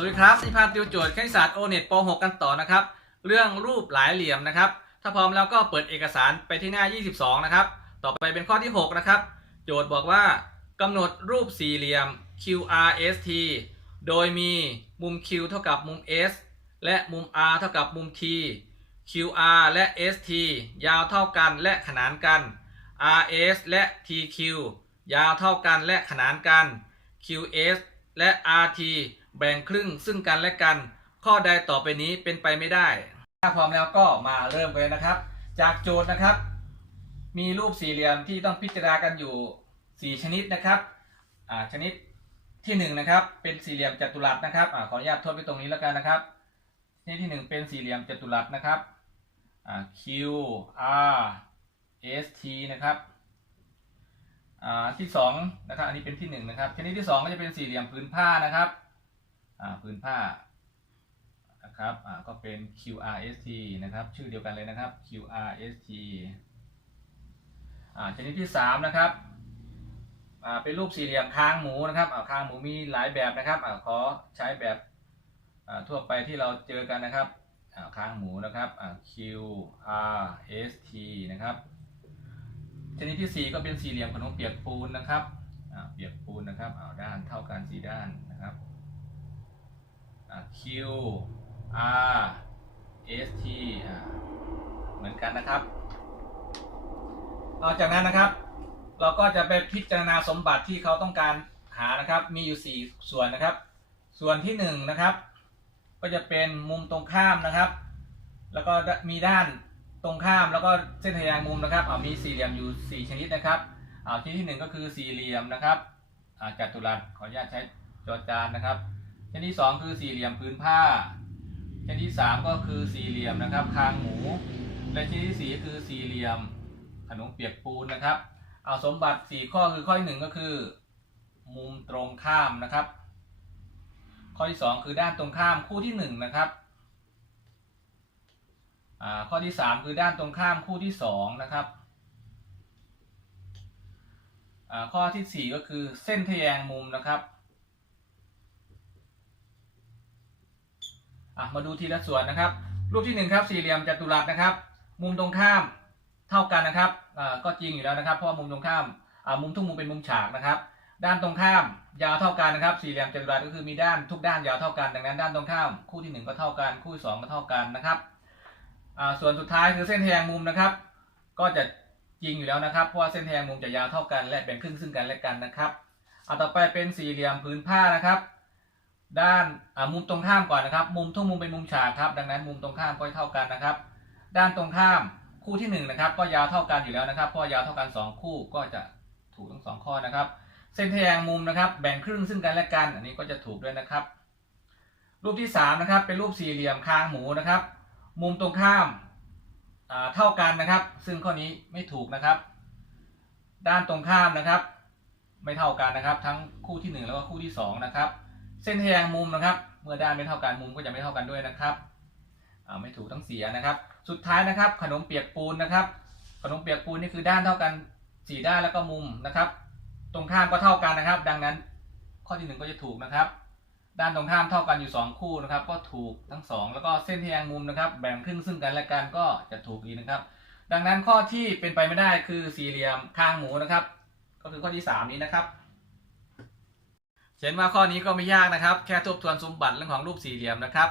วัสดีครับนี่พาติวโจทย์คณิตศาสตร์โอเน็ตป .6 กันต่อนะครับ เรื่องรูปหลายเหลี่ยมนะครับ ถ้าพร้อมแล้วก็เปิดเอกสารไปที่หน้า 22 นะครับ ต่อไปเป็นข้อที่ 6 นะครับ โจทย์บอกว่ากำหนดรูปสี่เหลี่ยม QRST โดยมีมุม Q เท่ากับมุม S และมุม R เท่ากับมุม T QR และ ST ยาวเท่ากันและขนานกัน RS และ TQ ยาวเท่ากันและขนานกัน QS และ RT แบ่งครึ่งซึ่งกันและกัน ข้อใดต่อไปนี้เป็นไปไม่ได้ ถ้าพร้อมแล้วก็มาเริ่มกันเลยนะครับ จากโจทย์นะครับ มีรูปสี่เหลี่ยมที่ต้องพิจารณากันอยู่ 4 ชนิดนะครับอ่าชนิดที่1นะครับเป็นสี่เหลี่ยมจัตุรัสนะครับอขออนุญาตทดไว้ตรงนี้แล้วกันนะครับชนิดที่ 1 เป็นสี่เหลี่ยมจัตุรัสนะครับอ่า Q R S T นะครับอ่าที่2นะครับอันนี้เป็นที่1นะครับชนิดที่ 2 ก็จะเป็นสี่เหลี่ยมผืนผ้านะครับ อ่าผืนผ้านะครับก็เป็น Q R S T นะครับ ชื่อเดียวกันเลยนะครับ Q R S T ชนิดที่3นะครับเป็นรูปสี่เหลี่ยมคางหมูนะครับคางหมูมีหลายแบบนะครับอขอใช้แบบทั่วไปที่เราเจอกันนะครับคางหมูนะครับ Q R S T นะครับ ชนิดที่ 4 ก็เป็นสี่เหลี่ยมขนมเปียกปูนนะครับเปียกปูนนะครับอ่าด้านเท่ากันสี่ด้านนะครับ Q R S T เหมือนกันนะครับ นอกจากนั้นนะครับ เราก็จะไปพิจารณาสมบัติที่เขาต้องการหานะครับ มีอยู่ 4 ส่วนนะครับ ส่วนที่1นะครับ ก็จะเป็นมุมตรงข้ามนะครับ แล้วก็มีด้านตรงข้ามแล้วก็เส้นทะแยงมุมนะครับมีสี่เหลี่ยมอยู่ 4 ชนิดนะครับอ่าชนิดที่ 1 ก็คือสี่เหลี่ยมนะครับจัตุรัสขออนุญาตใช้จอจานนะครับ ชนิดที่2คือสี่เหลี่ยมพื้นผ้าชนิดที่3ก็คือสี่เหลี่ยมนะครับ คางหมู และชนิดที่4คือสี่เหลี่ยมขนมเปียกปูนนะครับ เอาสมบัติ4ข้อคือข้อที่1ก็คือ มุมตรงข้ามนะครับ ข้อที่2คือด้านตรงข้ามคู่ที่1นะครับข้อที่3คือด้านตรงข้ามคู่ที่2นะครับข้อทีสี่4ก็คือเส้นทะแยงมุมนะครับ อะมาดูทีละส่วนนะครับ รูปที่หนึ่งครับสี่เหลี่ยมจัตุรัสนะครับ มุมตรงข้ามเท่ากันนะครับอ่าก็จริงอยู่แล้วนะครับ เพราะมุมตรงข้ามอ่ามุมทุกมุมเป็นมุมฉากนะครับ ด้านตรงข้ามยาวเท่ากันนะครับ สี่เหลี่ยมจัตุรัสก็คือมีด้านทุกด้านยาวเท่ากัน ดังนั้นด้านตรงข้ามคู่ที่หนึ่งก็เท่ากัน คู่ที่สองก็เท่ากันนะครับอ่าส่วนสุดท้ายคือเส้นแทงมุมนะครับ ก็จะจริงอยู่แล้วนะครับ เพราะว่าเส้นแทงมุมจะยาวเท่ากัน และแบ่งครึ่งซึ่งกันและกันนะครับเอาต่อไปเป็นสี่เหลี่ยมผืนผ้านะครับ ด้านมุมตรงข้ามก่อนนะครับ มุมทุกมุมเป็นมุมฉากครับ ดังนั้นมุมตรงข้ามก็เท่ากันนะครับ ด้านตรงข้ามคู่ที่หนึ่งนะครับก็ยาวเท่ากันอยู่แล้วนะครับเพราะยาวเท่ากันสองคู่ก็จะถูกทั้งสองข้อนะครับ เส้นทแยงมุมนะครับ แบ่งครึ่งซึ่งกันและกัน อันนี้ก็จะถูกด้วยนะครับ รูปที่สามนะครับเป็นรูปสี่เหลี่ยมคางหมูนะครับ มุมตรงข้ามเท่ากันนะครับ ซึ่งข้อนี้ไม่ถูกนะครับ ด้านตรงข้ามนะครับ ไม่เท่ากันนะครับ ทั้งคู่ที่หนึ่งแล้วก็คู่ที่สองนะครับ เส้นทแยงมุมนะครับ เมื่อด้านไม่เท่ากันมุมก็จะไม่เท่ากันด้วยนะครับไม่ถูกทั้งเสียนะครับ สุดท้ายนะครับ ขนมเปียกปูนนะครับ ขนมเปียกปูนนี่คือด้านเท่ากันสี่ด้านแล้วก็มุมนะครับ ตรงข้ามก็เท่ากันนะครับ ดังนั้นข้อที่หนึ่งก็จะถูกนะครับ ด้านตรงข้ามเท่ากันอยู่สองคู่นะครับ ก็ถูกทั้งสองแล้วก็เส้นทแยงมุมนะครับ แบ่งครึ่งซึ่งกันและกันก็จะถูกอีกนะครับ ดังนั้นข้อที่เป็นไปไม่ได้คือสี่เหลี่ยมคางหมูนะครับ ก็คือข้อที่สามนี้นะครับ เห็นว่าข้อนี้ก็ไม่ยากนะครับ แค่ทบทวนสมบัติเรื่องของรูปสี่เหลี่ยมนะครับ